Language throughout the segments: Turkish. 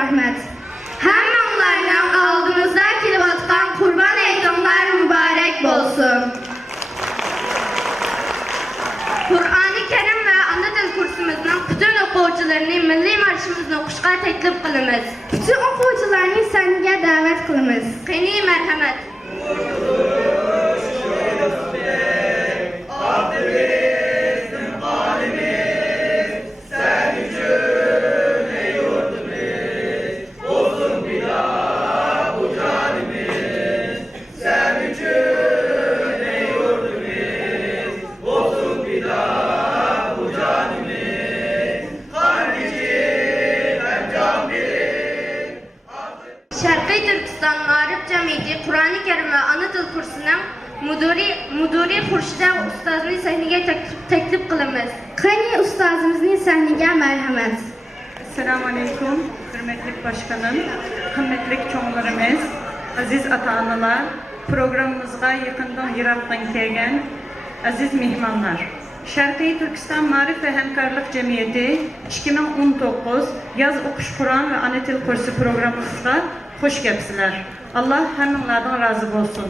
rahmet. Hammanlardan aldığınızda kilovatkan kurban eylemler mübarek olsun. Kur'an-ı Kerim ve ana dil kursumuzun bütün okuyucularını milli marşımızın okuşqa teklif kılımız. Bütün okuyucularını sahneye davet kılımız. Qeni merhamet. Şərqi Türkistan Maarif Cəmiyyəti Qur'an-ı Kerim və ana dil kursunun müdiri Xurşidə ustazını sahneye teklif kılımız. Qeni ustazımızın sahneye merhamet. Assalamu alaikum, hürmetli başkanım, kıymetli çoğunlarımız, aziz ata-analar, programımızga yakından yıraktan kelgen aziz mihmanlar. Şərqi Türkistan Maarif ve Hemkarlık Cemiyeti 2019 yaz okuş Kur'an ve ana dil kursu programımızga hoş gelipsiler. Allah hemminlardan razı olsun.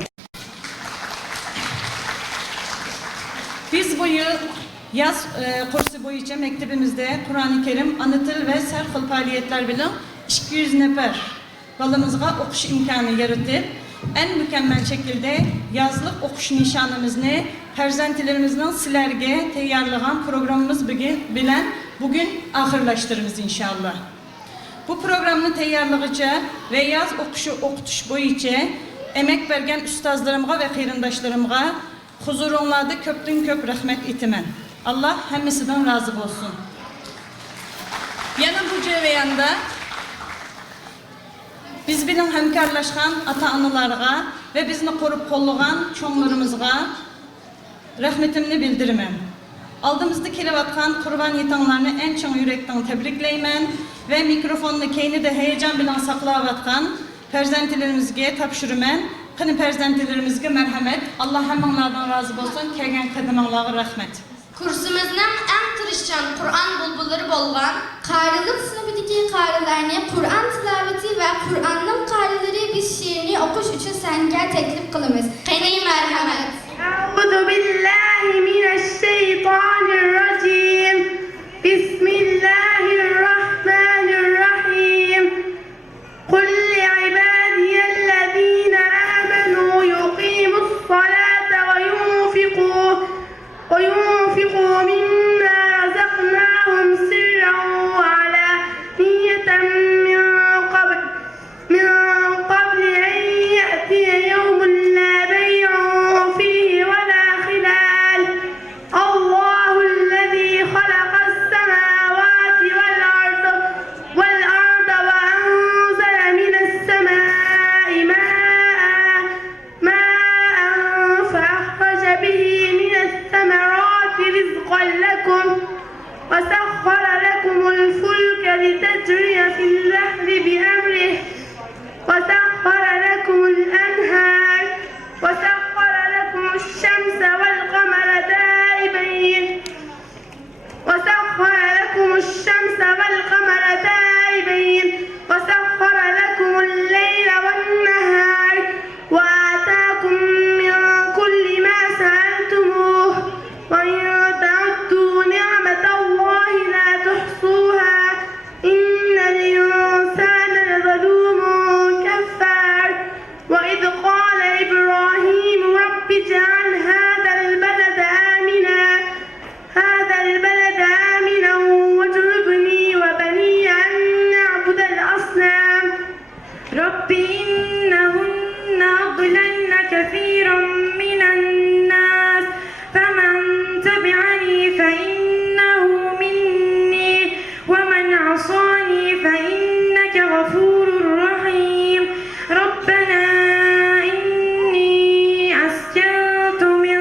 Biz bu yıl yaz kursu boyunca mektebimizde Kur'an-ı Kerim, ana dil ve serxil faaliyetler bilen 200 nefer balımızga okuş imkanı yaratıp en mükemmel şekilde yazlık okuş nişanımızı perzentilerimizden silerge teyarlayan programımız bugün ahırlaştırırız inşallah. Bu programını teyarlıqca ve yaz okutuş boyunca emek vergen üstazlarımga ve kıyırındaşlarımga huzurunlarda köptün köp rahmet itimen. Allah hemmisinden razı olsun. Yana bu cereyanda biz bilen hemkarlaşkan ata-analarga ve bizni korup kolluğan çoğunlarımızga rahmetimni bildirmem. Aldığımızda kelevatkan kurban yetanlarını en çok yürekten tebrikleymen ve mikrofonunu keyni de heyecan bilen saklavatkan perzentilerimizge tapşırımen. Qani perzentilerimizge merhamet. Allah hemmanlardan razı olsun. Kelgen kadamanlarga rahmet. Kursumuzun en tırışçan Kur'an bulbulları bolgan, qarilik sınıfındaki qarilerini Kur'an tilaveti ve Kur'an'ın qarileri bir şiirini okuş için sahneye teklif kılımız. Qeni merhamet. Euzu billahi mineşşeytanirracim. Bismillahirrahmanirrahim. Kul li'ibadiyellezine amenu yuqimussalate ve yunfiqu mimma razaqnahum sirran ve alaniyeten min qabli en ye'tiye yevmun la bey'un fihi ve la khilal. Allahu'llezî halaqas-semâvâti vel-arda ve enzele mine's-semâi mâ'an fe'akhraca bihi mine's-semerâti rizqan lekum ve sahhara lekumul fulke litecriye fil-bahri bi'emrihi ve sahhara lekumul enhâr ve sahhara lekumuş-şemse vel-kamera dâibeyn وسخر لكم الشمس والقمر دائبين وسخر لكم الليل والنهار وآتاكم من كل ما سألتموه وإن تعدوا نعمة الله لا تحصوها إن الإنسان لظلوم كفار وإذ قال إبراهيم رب اجعل هذا البلد آمنا واجنبني وبني أن نعبد الأصنام رب إنهن أضللن كثيرا من الناس فمن تبعني فإنه مني ومن عصاني فإنك غفور رحيم ربنا إني أسكنت من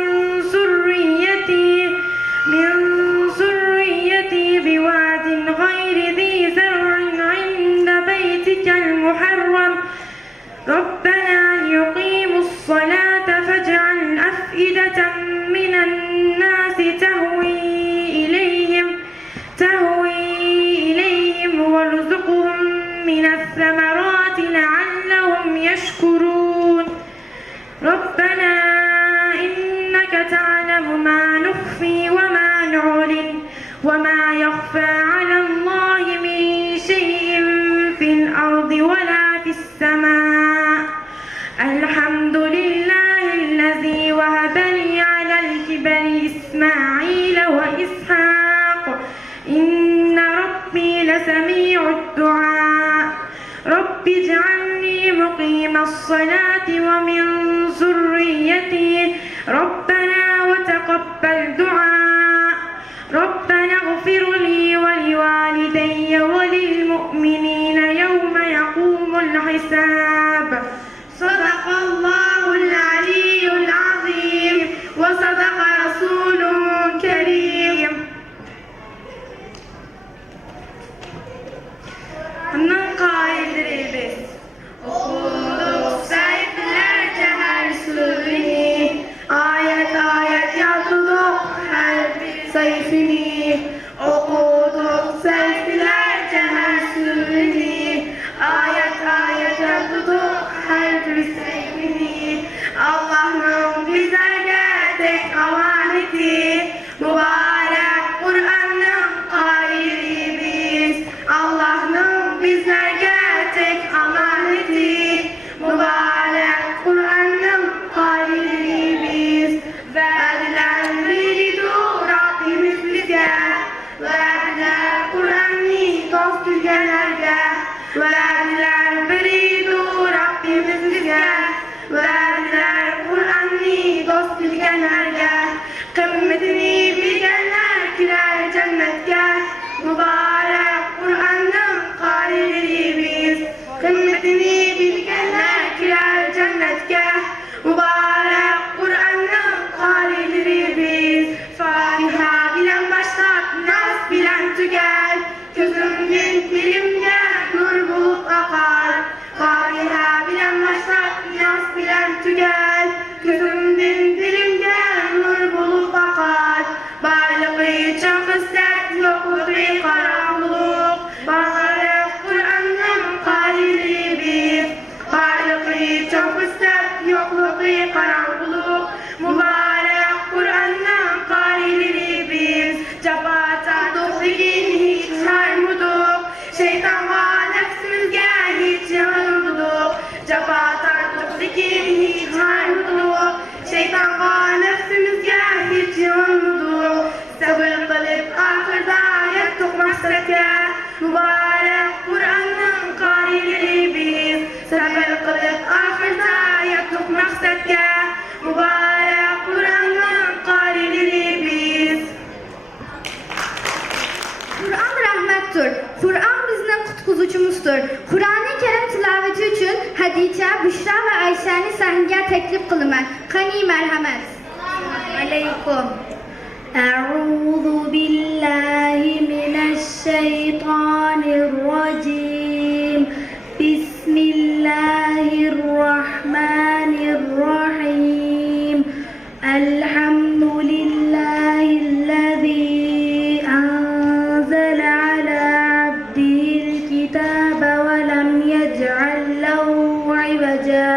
ذريتي بواد غير ذي زرع عند بيتك المحرم ربنا ليقيموا الصلاة الحمد لله الذي وهب لي على الكبر إسماعيل وإسحاق إن ربي لسميع الدعاء رب اجعلني مقيم الصلاة ومن ذريتي ربنا وتقبل دعاء ربنا اغفر لي ولوالدي وللمؤمنين يوم يقوم الحساب. صدق الله العلي العظيم وصدق رسوله الكريم. Onun kaideleri biz okuduk sayfalarca her sözünü, ayet ayet yazdık her bir sayfını, okuduk sayfalarca her sözünü, ayet ayet yazdık her bir sayfını. Allah'ın bizlerge tek amaneti mübarek Kur'an'ın kairi biz. Allah'ın bizlerge tek amaneti mübarek Kur'an'ın kairi biz. Verdiler veridu Rabbimiz bize, verdiler Kur'an'ı dost bilgenlerge, verdiler veridu Rabbimiz bize, verdiler Kur'an'ı dost bilgenlerge, kıymetini bilgenler girer cennetke, mübarek Kur'an'ın kaileri biz. Kıymetini bilgenler girer cennetke, mübarek Kur'an'ın kaileri biz. Fatiha bilen başlar, Nas bilen tüger, gözümün dilimde nur bulup akar. Fatiha bilen başlar, Nas bilen tüger, gözümün dilimde nur bulup akar. Varlığı çok ister, yokluğu karanlık, mübarek Kur'an'ın kaileri biz. Varlığı çok ister, yokluğu karanlık, mübarek Kur'an'ın kaileri biz. Cebata dostluğun hiç harmuduk, şeytan var nefsimizge hiç yanılmadık. Cebata dostluğun hiç harmuduk, şeytan var nefsimizge hiç yanılmadık. Sabır kılıp ahırda yettik maksatke, mübarek Kur'an'ın kaileri biz. Sabır kılıp ahırda yettik maksatke, mübarek Kur'an'ın kaileri biz. Kur'an rahmettir. Kur'an bizden kutkuzucumuzdur. Kur'an-ı Kerim tilaveti için Hadice, Büşra ve Ayşe'ni sahneye teklif kılmak. Kani merhamet. Aleyküm. Eûzu billahi mineşşeytanirracim. Bismillahirrahmanirrahim. Elhamdülillahillezî anzele ala abdihil kitâbe ve lem yec'al lehu iveca.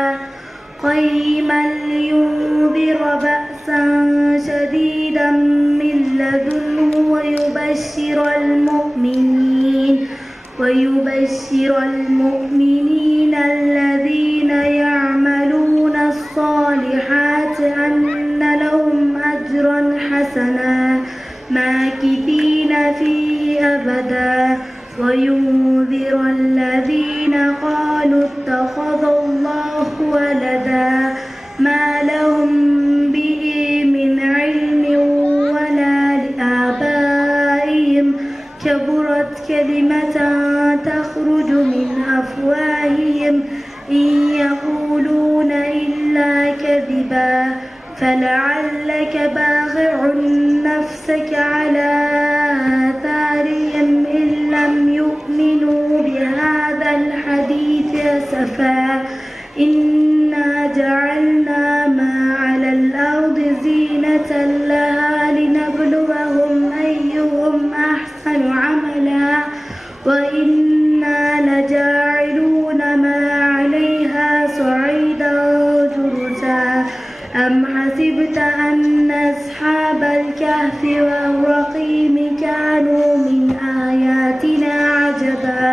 قيما لينذر بأسا شديدا من لدنه ويبشر المؤمنين الذين يعملون الصالحات أن لهم أجرا حسنا ماكثين فيه أبدا وينذر الذين قالوا اتخذ الله ولدا ما لهم به من علم ولا لآبائهم كبرت كلمة تخرج من أفواههم إن يقولون إلا كذبا فلعلك باخع نفسك على آثارهم إن لم يؤمنوا بهذا الحديث أسفا إنا جعلنا ما على الأرض زينة لها لنبلوهم أيهم أحسن عملا وإنا لجاعلون ما عليها صعيدا جرزا أم حسبت أن أصحاب الكهف والرقيم كانوا من آياتنا عجبا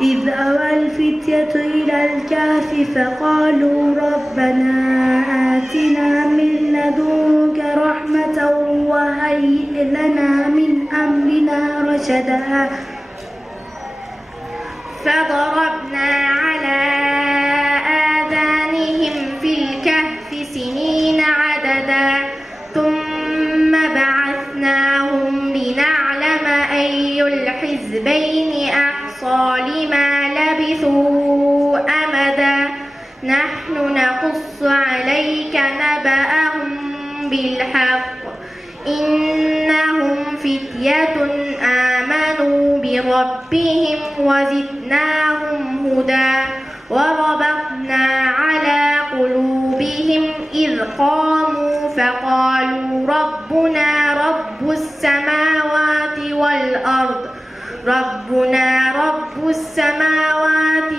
إذ أوى الفتية إلى الكهف فقالوا ربنا رشدا فضربنا على آذانهم في الكهف سنين عددا ثم بعثناهم لنعلم أي الحزبين أحصى لما لبثوا أمدا نحن نقص عليك نبأهم بالحق إنهم فتية آمنوا بربهم وزدناهم هدى وربطنا على قلوبهم إذ قاموا فقالوا ربنا رب السماوات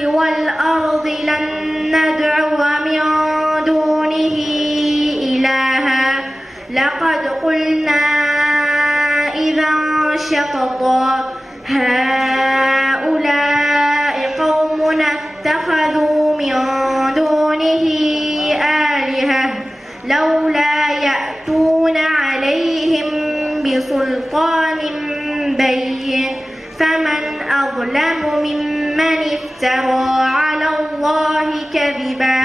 والأرض لن ندعو من دونه إلها لقد قلنا إذا شططا هؤلاء قومنا اتخذوا من دونه آلهة لولا يأتون عليهم بسلطان بين فمن أظلم ممن افترى على الله كذبا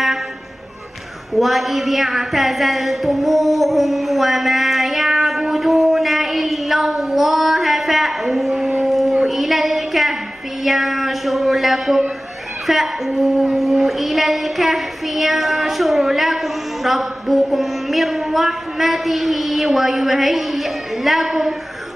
وإذ اعتزلتموهم وما يعبدون إلا الله فأووا إلى الكهف ينشر لكم ربكم من رحمته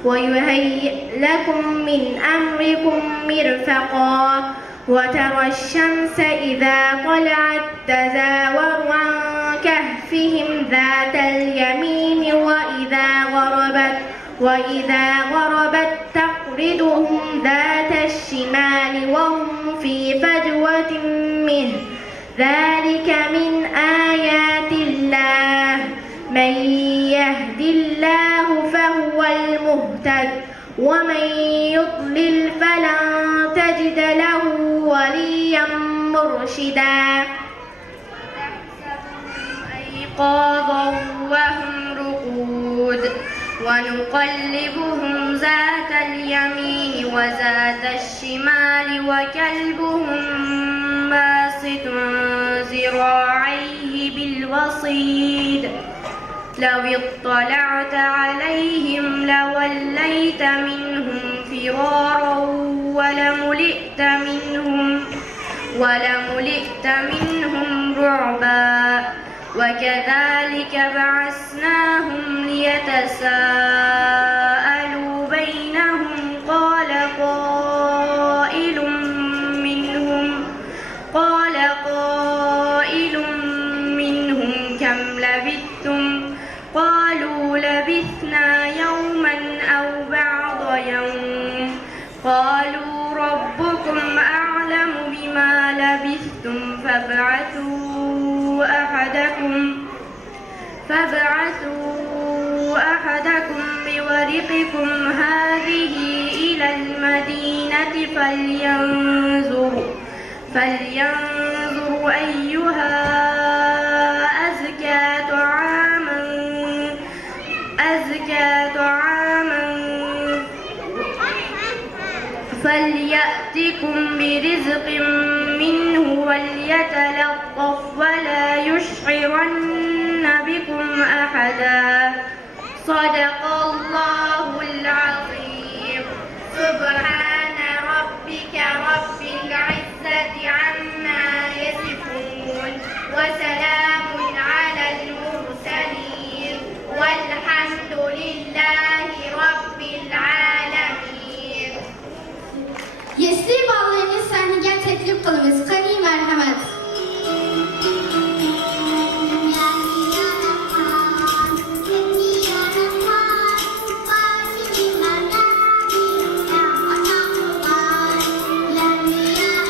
ويهيئ لكم من أمركم مرفقا وترى الشمس إذا طلعت تزاور عن كهفهم ذات اليمين وإذا غربت تقرضهم ذات الشمال وهم في فجوة منه ذلك من آيات الله من يهد الله فهو المهتد ومن يضلل فلن تجد له وليا مرشدا تحسبهم أيقاظا وهم رقود ونقلبهم ذات اليمين وذات الشمال وكلبهم باسط ذراعيه بالوصيد لو اطلعت عليهم لوليت منهم فرارا ولملئت منهم رعبا وكذلك بعثناهم ليتساءلوا بينهم قال قائل منهم كم لبثتم قالوا لبثنا يوما أو بعض يوم قالوا ربكم أعلم بما لبثتم فابعثوا أحدكم بورقكم هذه إلى المدينة فلينظر أيها أزكى طعاما فليأتكم برزق منه وليتلطف ولا يشعرن بكم أحدا صدق الله العظيم سبحان ربك رب العزة عما يصفون وسلام على المرسلين والحمد لله رب العالمين. Yesli ballarını sahneye teklif kılınız. Kani merhamet. Let me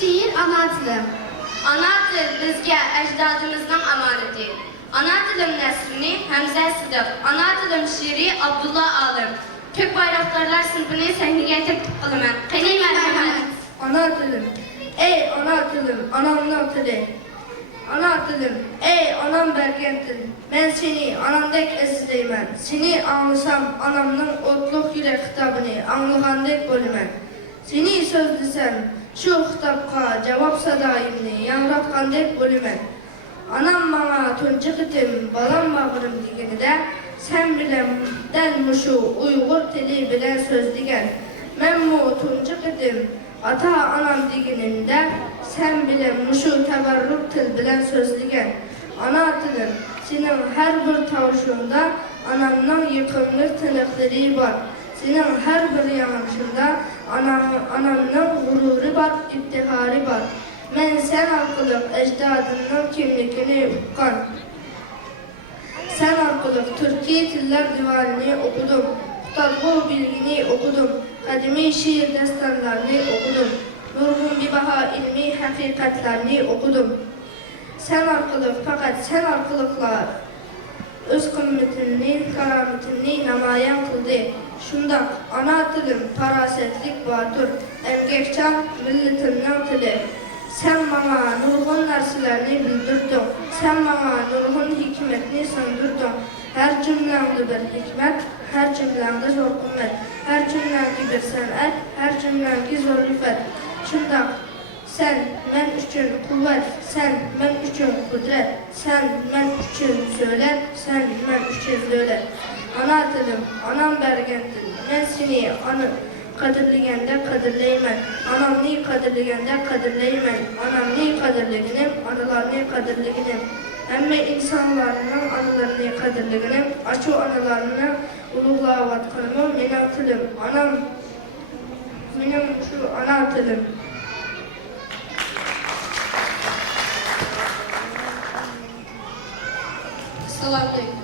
şiir ana tilim. Ana til bizge ecdadımızdan amaneti. Ana tilim Nesrini Həmzə Sıdıq. Ana tilim şiiri Abdullah Alım. Türk Bayraktarlar sınıfını səhnəyə təklif qılımən. Qəlil mərhəmət. Ana dilim, ey ana dilim, anamdan dili. Ana dilim, ey anam bergentin. Ben seni anamdek əzizleymen. Seni anlasam anamның otluk yürek kitabını anlığandek bölümen. Seni sözlüsem şu kitapka cevap sadayımını yanratqandek bölümen. Anam bana tuncuk itim, balam bağırım digeni de sen bilem delmuşu Uygur dili bilen söz digen. Men mu tuncuk itim, ata anam diginimde sen bilem muşu teberruk til bilen söz digen. Ana dilim, senin her bir tavşunda anamның yıkımlı tınıkları var. Senin her bir yanışında anamның gururu var, iptiharı var. Men sen arkalık ecdadının kimlikini ukkan. Sen arkalık Türkiye Tiller Divanını okudum. Kutatlı bilgini okudum. Kadimi şiir destanlarını okudum. Nurgun bir baha ilmi hakikatlerini okudum. Sen arkalık fakat sen arkalıkla öz kıymetini, karametini namayan kıldı. Şundak ana dilim parasetlik vardır. Emgekçan milletinden dili. Sen bana nurgun narsilerini bildirdin. Sen bana nurgun hikmetini söndürdün. Her cümlende bir hikmet, her cümlende zor kıymet. Her cümlende bir sanat, her cümlende zor rifet. Şundak sen men üçün kuvvet, sen men üçün kudret, sen men üçün söylet, sen men üçün dölet. Ana dilim, anam bergentin, men seni kadirligende kadirleymen. Anam ni kadirligende kadirleymen. Anam ni kadirliginim, analar ni kadirliginim. Emme insanlarının analarını kadirliginim, açu analarını uluglavatkanımı menem tilim. Anam, benim şu ana tilim. Selamünaleyküm.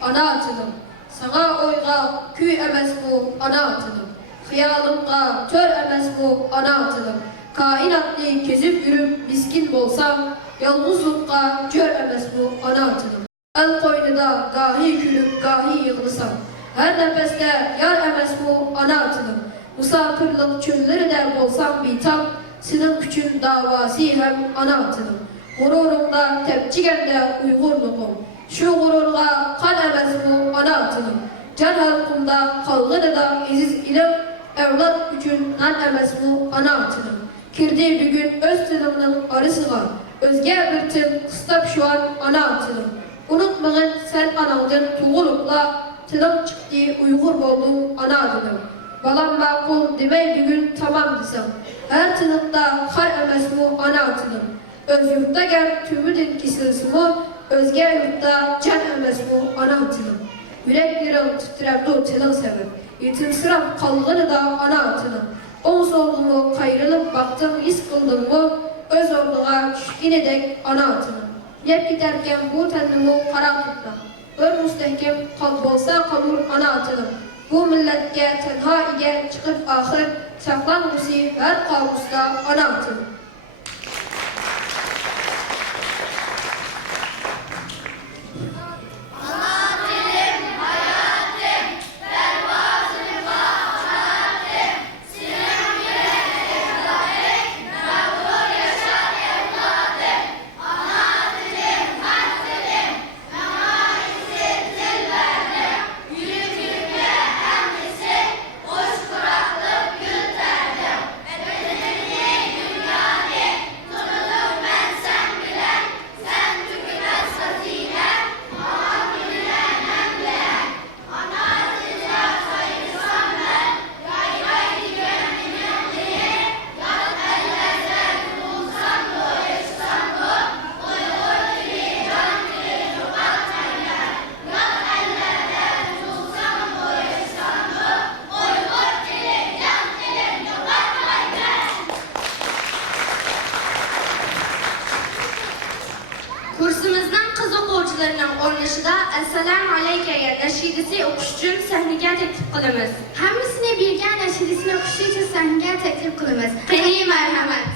Ana atılım. Sana oyga küy emez bu ana atılım. Hıyalımga tör emez bu ana atılım. Kainatlı kezip yürüp miskin bolsam, yalnızlıkka cör emez bu ana atılım. El koynunda gahi külüp gahi yığılsam, her nefeste yar emez bu ana atılım. Musafirlik çölleri de bolsam bitam, senin küçün davası hem ana atılım. Gururumda tepçigende Uygurlukum. Şu gururga kan emez bu ana atılım. Can halkımda kalgını da iziz ilim, evlat üçün nan emez bu ana atılım. Kirdi bir gün öz tilimnin arısıga, özge bir til kıstap şu an ana atılım. Unutmayın sen anandın tuğulukla, tilim çıktı Uygur bolduğum ana atılım. Balam makul demey bir gün tamam desem, her tilimda kar emez bu ana atılım. Öz yurtta gel tümüdün kisilsimi, özge yurtta can emez bu ana atılım. Yüreklerim titremdi tilin sebep, yetimsirap kalgını da ana atılım. On solduğumu kayrılıp baktım, iz kıldım mı, öz orduğa düşkine dek ana atılım. Yep giderken bu tenimi kara tuttum. Bir müstehkem kalp olsa kalur ana atılım. Bu milletke tenha ige çıkıp ahir, saklanmışı her kavusta ana atılım. Dünya oğuvchilarının oynashida Assalamu alaykaga nashidasi o'qish uchun sahnaga taklif qilamiz. Hammasini birga nashriyasini o'qishi uchun sahnaga taklif qilamiz. Qani marhamat.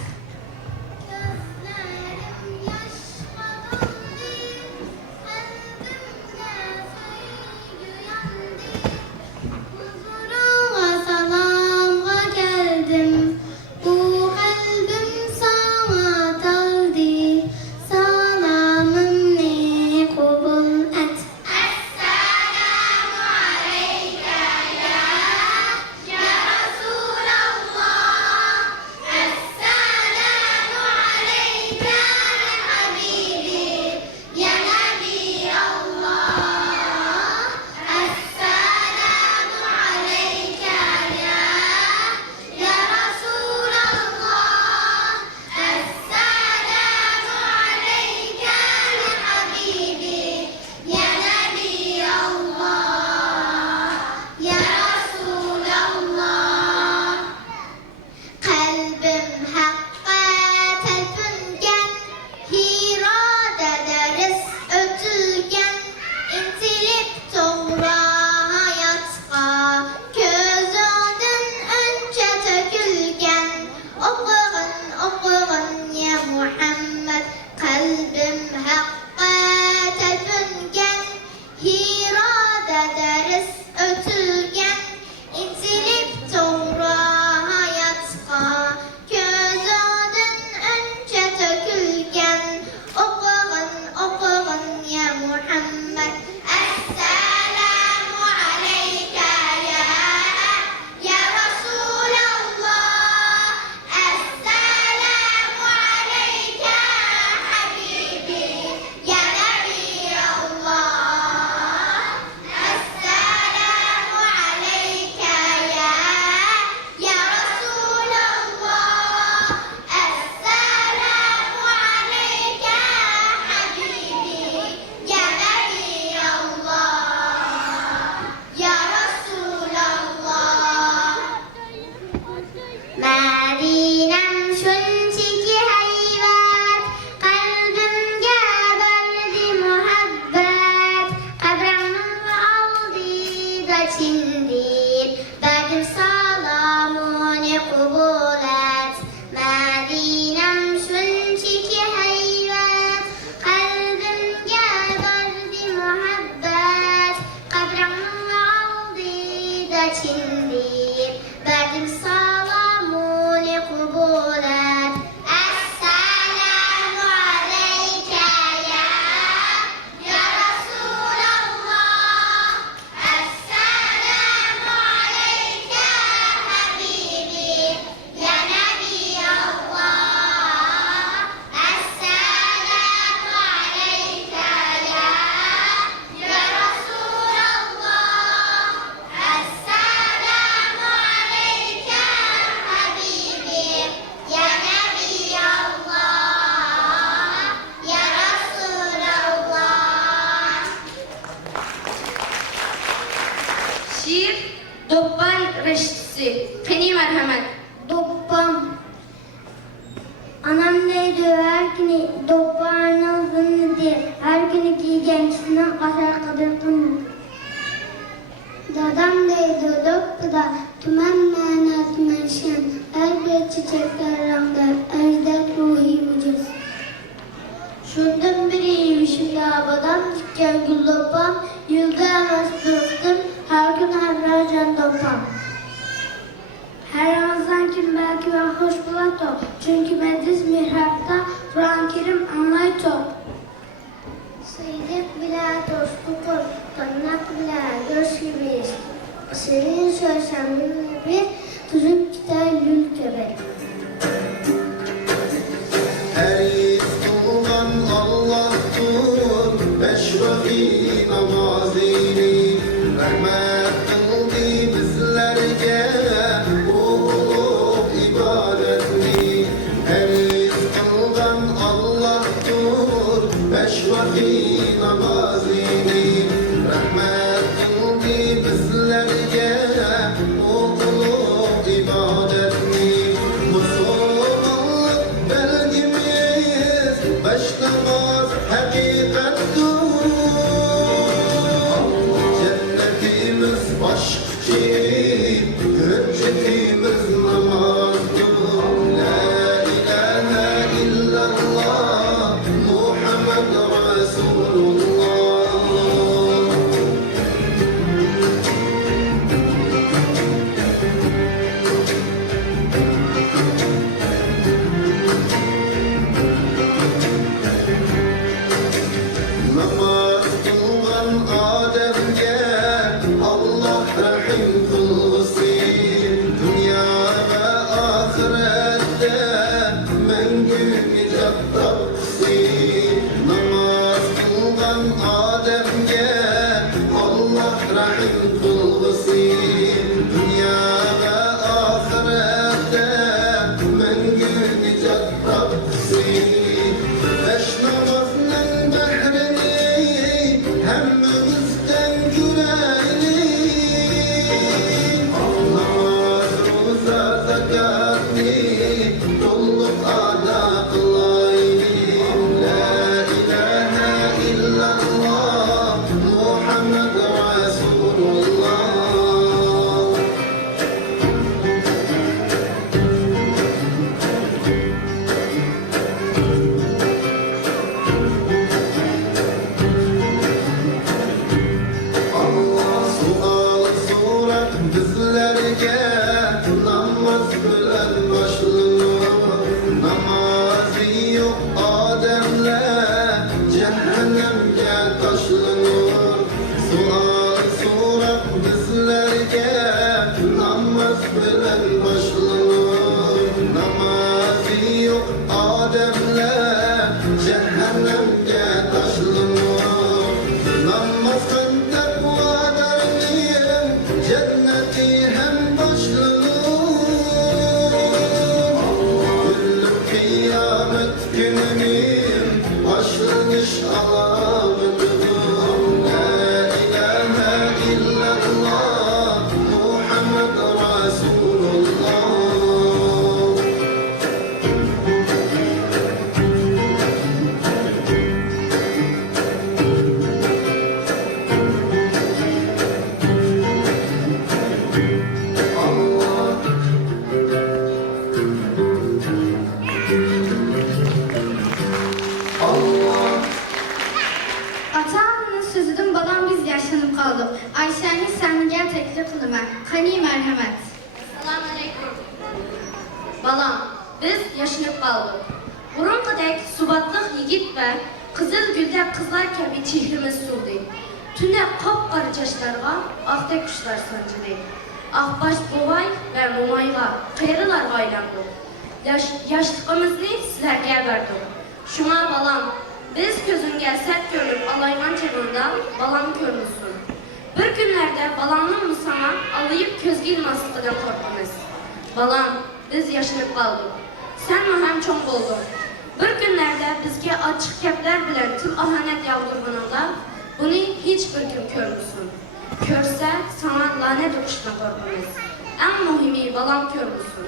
Huzuruna salamga geldim, bu kalbim sana daldı, salamını kabul et. Esselamu aleyke ya Resulallah, Esselamu aleyke ya Habibi, ya Nebi Allah. Esselamu aleyke ya Resulallah, Esselamu aleyke ya Habibi, ya Nebi Allah, ya Resulallah. Kalbim hakka telpüngen, hirada ders ötülgen, intilip doğra hayatqa, gözünden önce tökülgen. Oqığın ya Muhammed, kalbim hakka telpüngen, hirada ders ötülgen, intilip doğra hayatqa, gözünden önce tökülgen. Oqığın ya Muhammed. Esselamu aleyke ya Resulallah, Esselamu aleyke ya Habibi, ya Nebi Allah. Esselamu aleyke ya Resulallah, Esselamu aleyke ya Habibi, ya Nebi Allah, ya Resulallah. Madinem şunçiki hayvat, kalbimge berdi muhabbet, kabramın aldı da çindir, berdim salamuni kubul et. Madinem şunçiki hayvat, kalbimge berdi muhabbet, kabramın aldı da çindir, berdim salamuni kubul et. Esselamu aleyke ya Resulallah, Esselamu aleyke ya Habibi, ya Nebi Allah. Esselamu aleyke ya Resulallah, Esselamu aleyke ya Habibi, ya Nebi Allah, ya Resulallah. Şiir Dobban reşitisi. Qani marhamat. Doppam. Anam neydi her günü doppanın zınnidir. Her günü giygencisinden aşağı kadar kınır. Dadam neydi doktada tümen manası menşen. Her bir çiçekler ranglar ejder ruhi muciz. Şundan biriymişim ya badam dikken gül doppam. Yılda rastladım her gün her racan doppam. Her Ramazan kim belki ve hoş bulato. Çünkü medres mihrapta Kur'an-ı Kerim anlayto. Sıydek bile toz tukur, tırnak bile göz gibiyiz. Senin söylesem bir tuzun gider gül köpek. Eriştuğan Allah'tur, beşrafi namazini, rahmet kıldı bizlerge, uluğ ibadetini. Eriştuğan Allah'tur, beşrafi namazini, rahmet kıldı bizlerge, uluğ ibadetini. Müslümanlık belgimiz, başlamaz hakikattur. nicat tapsın. Namaz kılgan Adem'e Allah rahim kılgısın. Dünya ve ahirette mengü nicat tapsın. Beş namazının behrini hemmimizden gürelim. Namaz, roza, zekatni kulluk ada kılayım. La ilahe illallah Muhammed Resulullah. Allah sual sorar bizlerge namaz bilen başlanır. Namazı yok Adem'le cehennemge taşlanır. Sual sorar bizlerge namaz bilen başlanır. Namazı yok Adem'le cehennemge taşlanır. Namazdan takva derdim, cenneti hem başlanır. Güllü kıyamet gününün başlangıç alamıdır. La ilahe illallah Muhammed Resulullah. Allah Allah Ata-ananın sözüdün balam biz yaşlanıp kaldık. Ayşe'nin sənigə teklif kılıma. Kani merhamet. Assalamu alaikum. Balam, biz yaşanıp kaldık. Burunqadək subatlıq yigit ve kızıl güldə kızlar kəbi çihrimiz suldu. Tüne qapqarı çaşlarga ağda kuşlar sancıdı. Ağbaş bovay ve mumayga qeyrılar aylandı. Yaşlığımızı sizlerge verdik. Şuna balam, biz közünge sert görüp alayman çağında balam körmüsün. Bir günlerde balamın musama alayıp közgü ilmaslıqdan korktunuz. Balam, biz yaşanıp kaldık. Sen mühem çok oldun. Bir günlerde bizge açık kepler bilen tüm ahanet yavdurgununda bunu hiçbir gün körmüsün. Körse sana lanet okuşuna korkunuz. En muhimi balam körmüsün.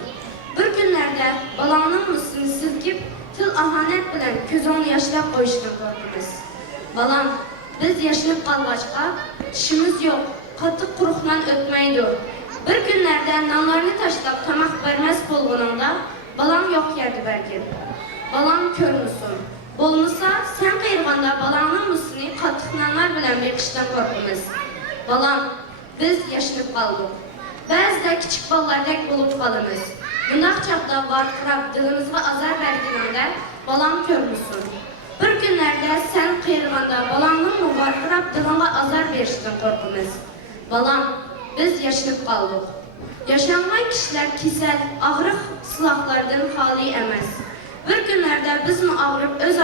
Bir günlerde balamın musunu silgip tıl ahanet bilen közünü yaşlayıp koyuşuna korkunuz. Balam, biz yaşayıp kalbaçka, işimiz yok, katık kurukman ötmeydi. Bir günlerde nanlarını taşlap tamak vermez bolğununda, balam yok yerdi belki. Balam kör musun? Bolmasa sen kıyırganda balamın musunu katık nanlar bilen bir kişiden korkunuz. Balam, biz yaşayıp kaldık. Bəzide küçük ballardek bulup kalımız. Bundaq çağda varqırab dilimizi azar verdiğinde balam kör musun? Bir günlerde sen kıyırganda balamın mı varqırab dilime azar verişten korkunuz. Balam, biz yaşayıp kaldık. Yaşanmayan kişiler kisel, ağrıq silahlardan hali emez. Bir günlerde biz mi ağrıp öz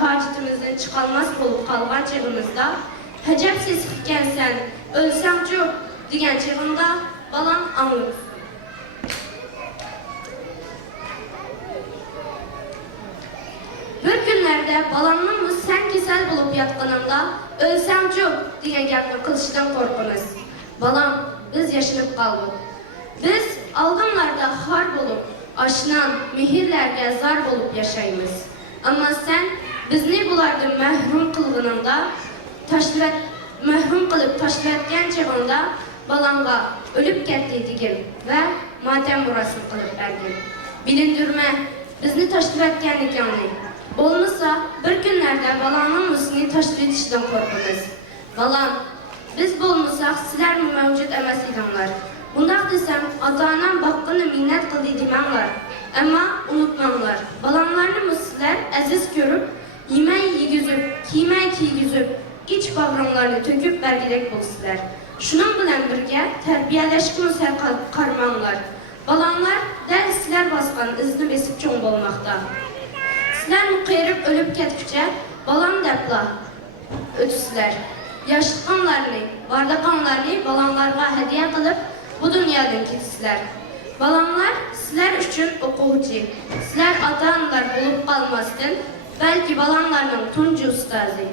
hacitimizden çıkalmaz bulup kalgan çağımızda həcəb sesi gəlsən, ölsəm çox digən çağında balam anlıq. Bir günlerde balamın mı sen kisel bulup yatqanında ölsəm çox digən gəpni qılışdan korkunuz. Balam, biz yaşayıp kaldık. Biz aldımlarda harp olup, aşınan mehirlerge zar bulup yaşayımız. Ama sen bizni bulardı məhrum kılgınında, məhrum kılıp taşlayatken çağında balanga ölüp gettiydigim ve matem burasını kılıp verdim. Bilindirme, bizni taşlayatkenlik yani. Olmasa bir günlerde balanın musini taşlayatışdan korkunuz. Balan, biz bolmasak sizler mi mevcut emas idimler. Bundaq desem, ata-anam baqqını minnet qıldıydımanlar. Ama unutmamlar. Balanlarını sizler əziz görüp, yemeği yigüzüp, kiymeği kiygüzüp, iç bağramlarını töküp bergilek bolsizler. Şunun bilen birge terbiyeleşkin ser karmanlar. Balanlar der sizler basqan izni besip çoğun bolmaqda. Sizler qeyrib ölüp ketkiçe balam depla ötüsüler. Yaşlıqanlarını, bardakanlarını balanlarga hediye kılıp bu dünyadan gitsizler. Balanlar sizler üçün okuğucu. Sizler ata-analar bulup kalmasın, belki balanlarının tuncu ustazı.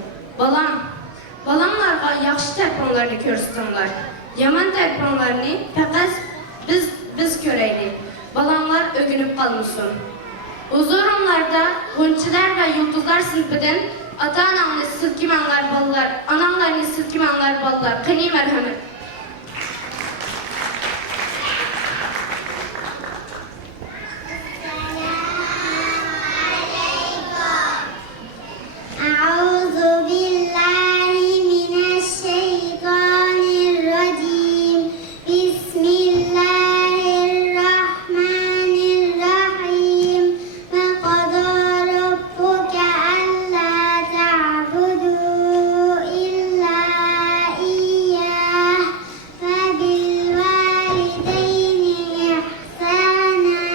Balanlarga yaxşı terponlarını görsünler. Yaman terponlarını fakat biz köreyli. Balanlar ögünüp kalmışsın. Huzurumlarda gunçiler ve yıldızlar sınıfıdan ata-anamını silkimenler ballar, anamlarını silkimenler ballar. Kani merhamet. أعوذ بالله من الشيطان الرجيم بسم الله الرحمن الرحيم وقضى ربك ألا تعبدوا إلا إياه فبالوالدين إحسانا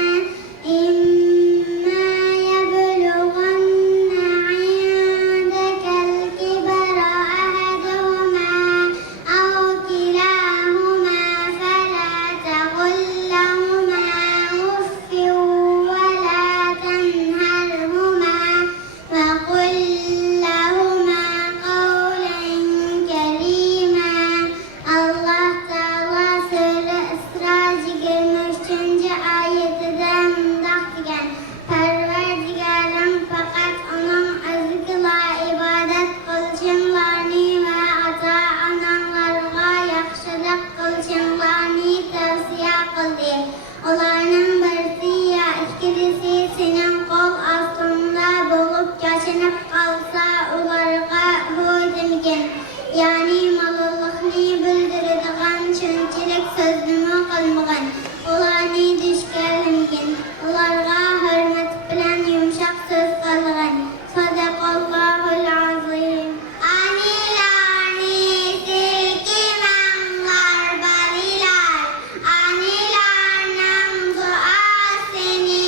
إما يبلغن عندك الكبر أحدهما أو كلاهما فلا تقل لهما أف ولا تنهرهما وقل لهما قولا كريما. Allah Teala Sıracı 23. ayetinden dağıtken Perverdigarım fakat onun özgüla ibadet kılçınlarını ve ata-analarga yaxşılık kılçınlarını tavsiye kıldı. Onların birisi ya ikilisi senin kol altında bulup geçinip kalsa onlarga bu demekin. Yani malılıkını bildirdiğin çönçülük sözünü kılmağın. Onlarını düşkelemekin. Onlarga hürmet bilen yumuşak söz kılgın. Sadakallahul azim. Anilani silkimenler baliler. Anilarının duasını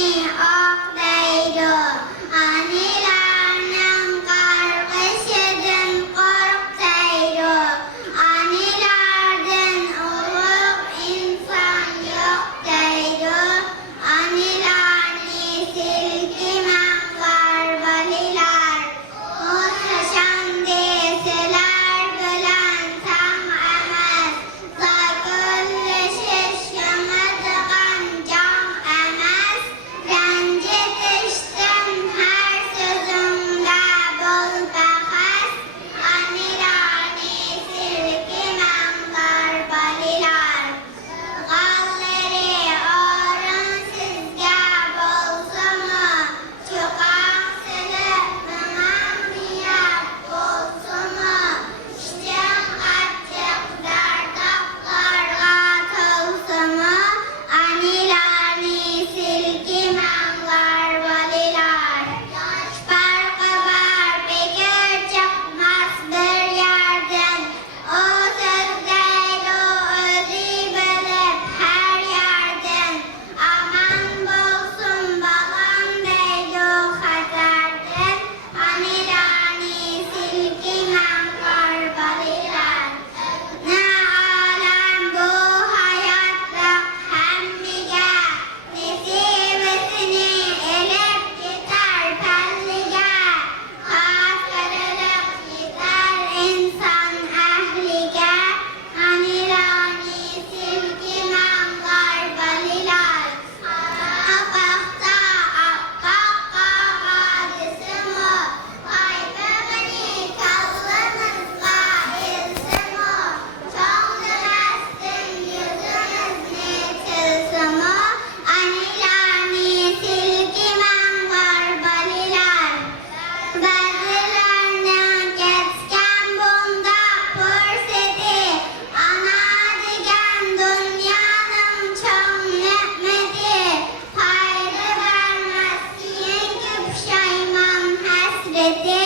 okdaydı. Anilarının kargışıdın korktaydı. Anilardan uluq insan yoktaydı. Anilani silkimenler baliler. Muhteşem deseler bilen tam emez. Zakülleşiş yamazıgan cam emez. Rencitiştim her sözümde bol bahas. Anilani silkimenler baliler. Galleri orun sizge bolsumu. Çıkan sılıp mımanmiyat bolsumu. İşten açık derdaklarga tolsumu. Anilani silkimenler baliler. Farkı var bekir çıkmaz bir yerden. O sözdeydi özü bilip her yerden. Aman bolsun balam deydi hatardan. Anilani silkimenler baliler. Ne alem bu hayatlık hemmiga. Nesibesini elip gider pelliga. Hasırlık gider insan ehliga. Anilani silkimenler baliler. Afakta akkakka hadisimu. Kaybımını kavlınızga ilsimu. Çoğdurasın yüzünüz ne tılsımı. Anilani silkimenler baliler. Bazılarının geçken bunda pürsedi. Ana digen dünyanın çoğ nimeti. Hayrı vermez yenge pişayman hasreti.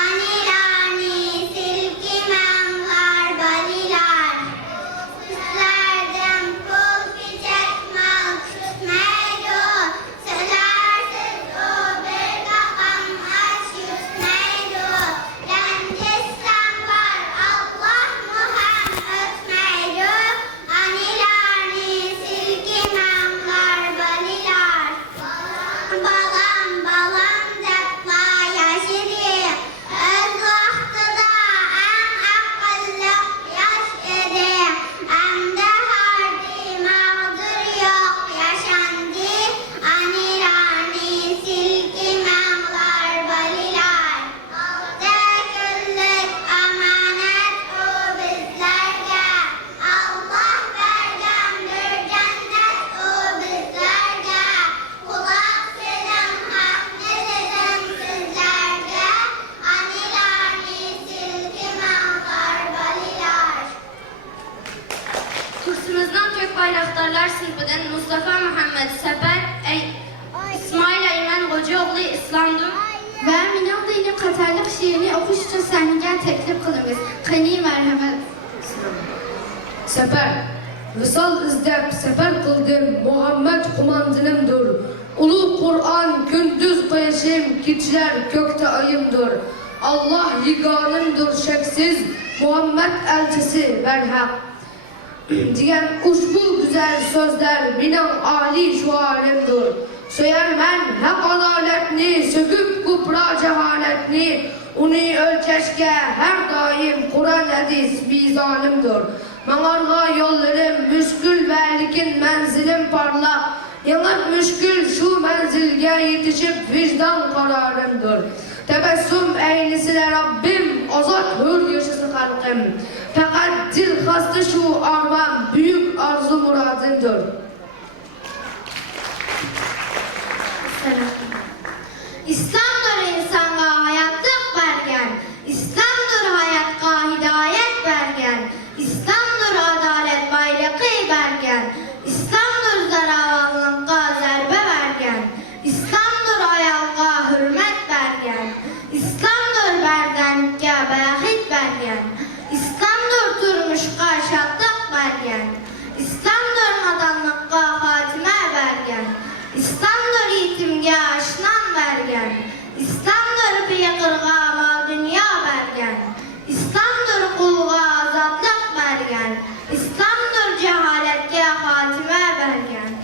Anilani silkimenler baliler. Sizlerden pul çiçek mal küsmeydi. Söylersiz o bir kakam bayraktarlar sınıfından Mustafa Muhammed Sefer, İsmail Eymen Kocaoğlu İslam'dır. Ve Minaq Deyinin Qatarlıq şiirini oxuş üçün səhnəyə təklif qılımız. Qani mərhəmət. Sefer, visal izlep sefer kıldım, Muhammed kumandınımdır. Ulu Kur'an, gündüz kıyışım, geceler gökte ayımdır. Allah yiganımdır şeksiz, Muhammed elçisi berhak. Diyen uşbu güzel sözler, minan ali şualimdir. Söyler men hak adaletni, söküp kupra cehaletni, onu ölçeşke her daim Kur'an hadis mizanımdır. Manarga yollarım müşkül ve likin menzilim parlak. Yanıp müşkül şu menzilge yetişip vicdan kararımdır. Tebessüm eylisine Rabbim, azat hür yaşasın halkım. Fakat dil hastı şu armağan, büyük arzu muradımdır. İslam'dır insana hayatlık bergen. İslam'dır hayatta hidayet bergen. İslam'dır adalet bayrağı bergen. İslam'dır zaravallıkka zerbe bergen. İslam'dır ayalga hürmet bergen. İslam'dır berdenke behit bergen. İslam'dır turmuşka şadlık bergen. İslam'dır nadanlıkka hatime bergen. İslam'dır yetimge aşnan bergen. İslam'dır piyakırga mal dünya bergen. İslam'dır kulga azatlık bergen. İslam'dır cehaletke hatime bergen.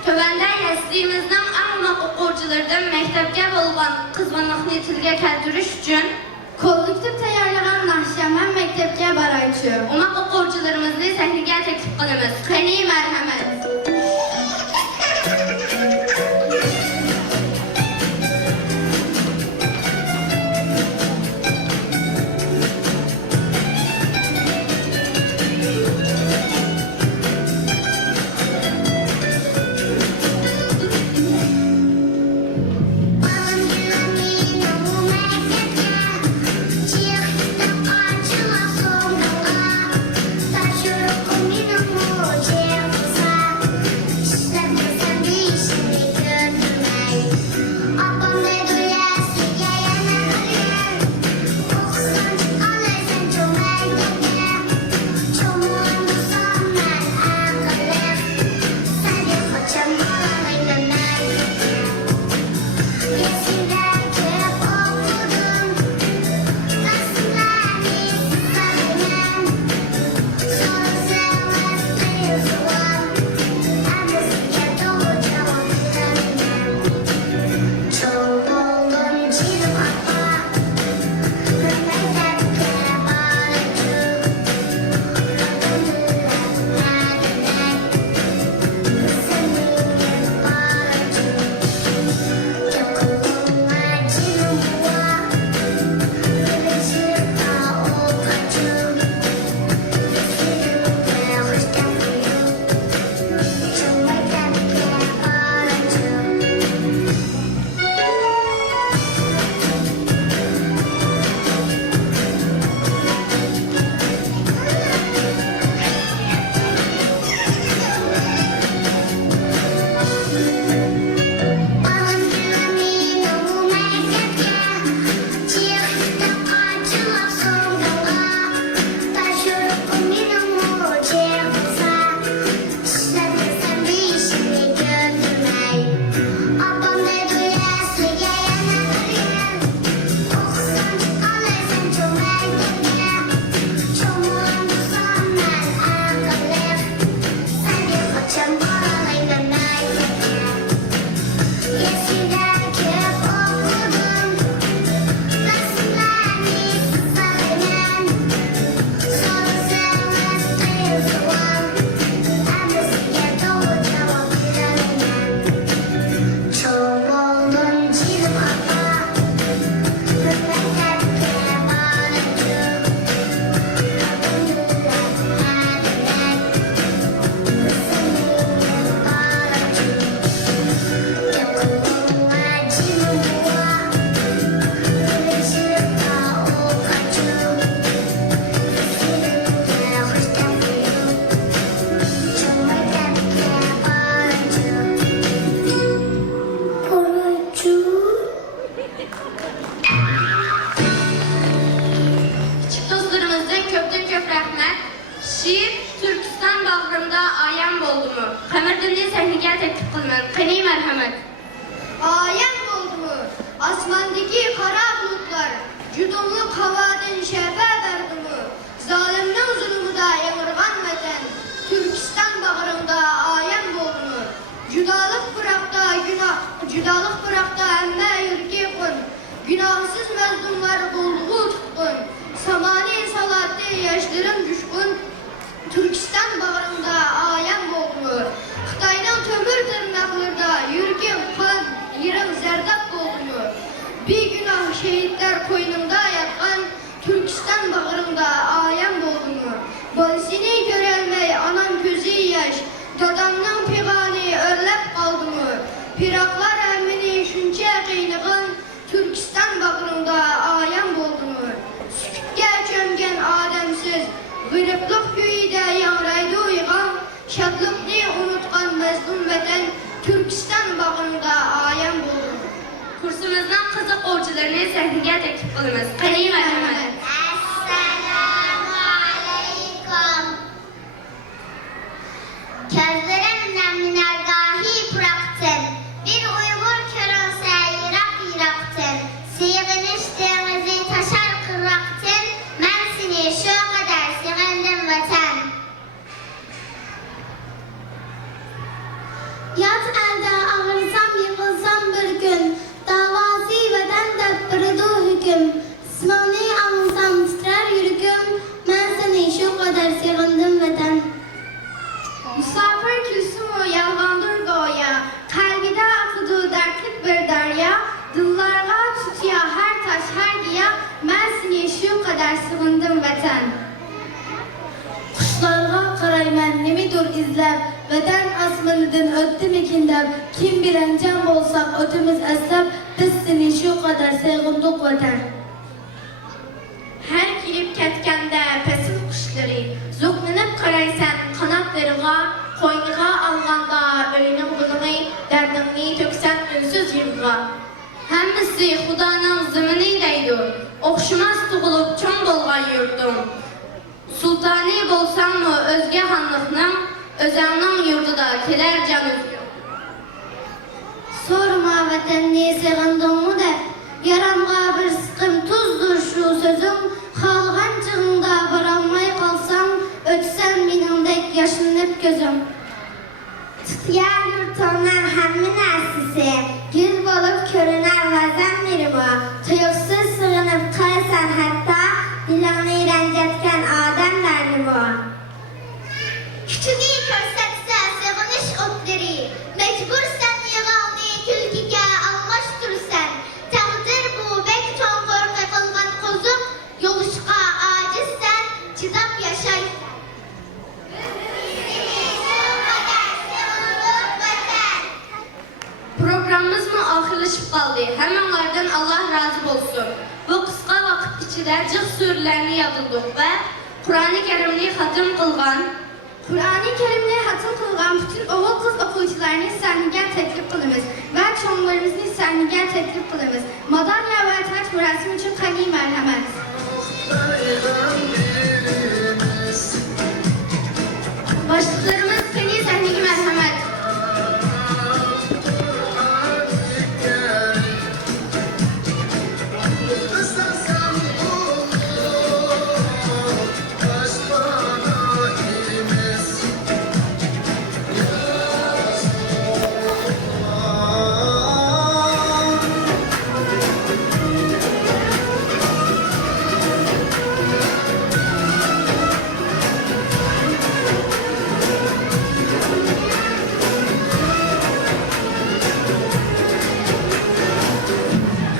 Tövəndə yəslimizdən amma oxuculardan məktəbə bolğan qızmanlıqni tilgə kəltürüş üçün Kollektiv tayarlanan Nahşəmən məktəbə barayçı. ona oxucularımızı səhnəyə təklif qılımız. Qani mərhəmət. Taşıyor kuminu mu, Şiir Türkistan bağrımda ayam oldu mu? Qamardinni sahniga taklif qilman. Qani marhamat. Ayem oldu mu? Asmandaki kara bulutlar, cudumluk havadan şefe verdi mi? Zalimnin zulmü da yamırgan vatan, Türkistan bağrımda ayem oldu mu? Judalık bırakta emme ülke kun, günahsız mazlumlar bulduğu tutkun, samani salatı yaşlarım düşkün, Türkistan bağrımda ayem oldu mu? Xitayning tömür tırnaklarında yürgüm kan, yerim zerdap oldu mu? Bir günah şehitler koynumda yatkan, Türkistan bağrımda ayem oldu mu? Bolisini görelmey anam gözü yaş, dadamның pigani örlep kaldı mı? Piraklar emmini şunca kıynıgın, Türkistan bağrımda ayem oldu mu? Sükütke çömgen ademsiz, gırıplık köyüde yanraydı uygan, şadlıkni unutkan mazlum vatan, Türkistan bağrımda ayem oldu mu? Kursimizning qiziq o'quvchilarini sahnaga taklif qilamiz. Qani marhamat. Esselamu aleyküm. Közlerimden minergahi bıraktın. Bir Uygur körünse Irak Irak'tın. Sığınış denizi taşar kıraktın. Ben seni şu kadar sığındım vatan. Yat elde ağırsam yıkılsam bir gün. Davası vatan da bırdı hüküm. İsmini anılsam titrer yürüküm. Ben seni şu kadar sığındım vatan. Musafir küsümü yalgandır doğaya, kalbide akıdı dertlik bir derya, dıllarga tutuya her taş her giya, ben seni şu kadar sığındım vatan. Kuşlarga karayman nemidir izlep, vatan asmanidan öttüm ikindep, kim bilen can bolsak ötümüz eslep, biz seni şu kadar sevgindik vatan. Her kilip ketkende pesil kuşları, zoklanıp karaysan kanatlarıga, koynuğa alganda öyünün buluğu, derdini töksen ünsüz yılga. Hemmisi Xudanın zımınıydaydı, okşumaz tuğulup çon bolgan yurdum. Sultani bolsan mı özge hanlıqның, özənin yurduda keler can özgüm. Sorma vatanni sığındın da, yaramga bir sıkım tuzdur şu sözüm. Halgan çığında baranmay kalsam, ötsem benimdek yaşınıp gözüm. Tutya tonan həmin əsisi, güz olub körünər ғəzəmdirimi, tuyuqsuz sığınıb qalsan hətta, dilanı irəncətkən adəmlərimi. Küçüğü körsetsə sığınış otları, mecbursən yığalını külküge almıştırsan. Təqdir bu bek çonqur qıqılğan qozuq, yoluşqa acizsən, çidab yaşaysan. Programımız mı ahırlaşıp kaldı? Hemenlerden Allah razı olsun. Bu kısa vakit içinde cıq sürülerini yazıldık ve Kur'an-ı Kerim'ni hatim kılgan, Kur'an-ı Kerim'le hatım kılgan bütün oğul kız okuyucularını sahnigah teklif kılımız ve çoğunlarımızı sahnigah teklif kılımız. Madalya ve taç murasim için kani merhamet. başlıklarımız kani sahnigi merhamet.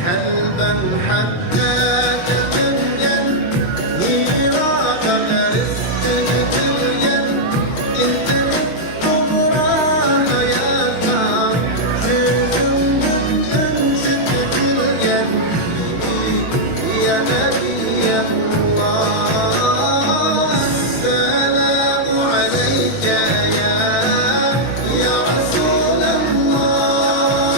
Kalben hatta temenyen Nirada rizkini tilgen İndirip toprağa yazan Yüzümün öncüsü bilgen Ya Nebiyallah Selamu aleyke ya Resulallah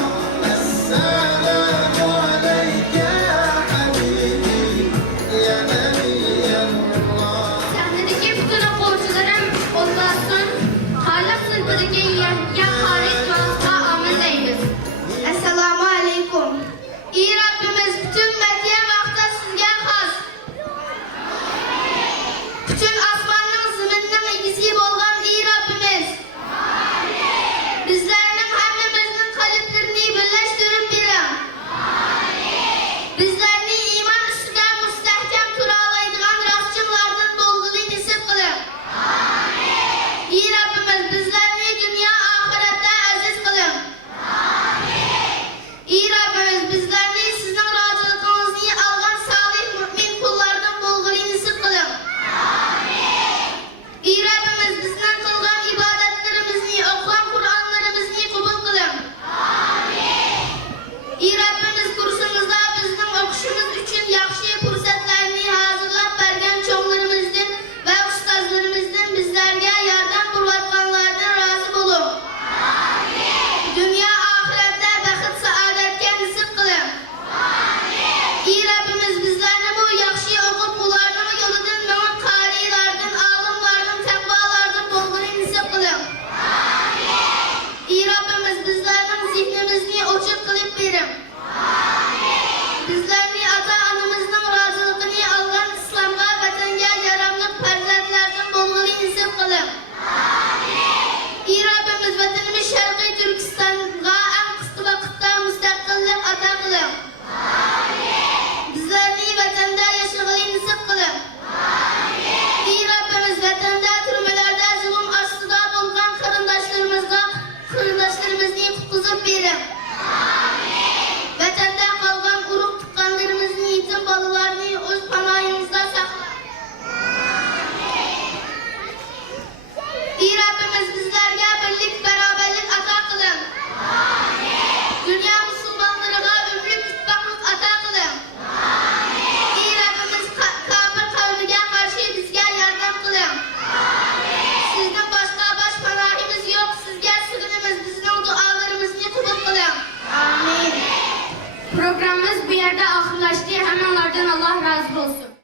Esselamu aleyke ya Habibi ya Nebiyallah Sahnedeki bütün okuyucularım olmasın, hala sınıfındaki ya Halit Doğan'la amin deyiniz. Esselamu Aleyküm. İyi Rabbimiz bütün medya vakta sizge has. Bütün asmanın zımının ilgisi bolgan iyi Rabbimiz. Bizlerinin hemmimizin kaliplerini birleştirip birim. Bizlerini iman üstüne müstehkem turalaydıgan rastçılardan dolgulu nisip kılın. İyi Rabbimiz bizlerini dünya ahirette aziz kılın. İyi Rabbimiz bizlerini sizin razılığınızı algan salih mümin kullardan dolgulu nisip kılın. İyi Rabbimiz bizden kılgan ibadetlerimizi, okulan Kur'anlarımızı kabul kılın. İyi Rabbimiz kursumuzda bizden okuşumuz için yaxşı fırsatlarını hazırlap bergen çoğunlarımızdan ve ustazlarımızdan bizlerge yardım kurvatkanlardan razı olun. Dünya ahirette bəxit saadetke nisip kılın. İyi Rabbimiz bizlerini bu yaxşı okup bularının yolundan mağın karilerden, alımlardan, tekvalardan dolgunu nisip kılın. İyi Rabbimiz bizlerinin zihnimizni açık kılıp verin. Bizlerini ata-anamızın razılığını algan İslam'a, vatanga yaramlık farzatlardan bolgulu nisip kılın. İyi Rabbimiz vatanımız Şarkı Türkistan'a en kısa vakitte müstakillik ata kılın. Bizlerini vatanda yaşamayı nisip kılın. İyi Rabbimiz vatanda türmelerde zulüm aşkıda bolgan kırındaşlarımızı kutkuzup verin. Vatanda kalgan uruk tıkkanlarımızın yetim balılarını öz panayımızda sakla. İyi Rabbimiz bizlerge birlik, beraberlik ata kılın. Dünya Müslümanlarına ömrük tutmaklık ata kılın. İyi Rabbimiz kafir kavmine karşı bizge yardım kılın. Sizden başka baş panahimiz yok, sizge sığınımız, bizim dualarımızı kabul kılın. Amin. Programımız bu yerde ahırlaştı. Hemenlerden Allah razı olsun.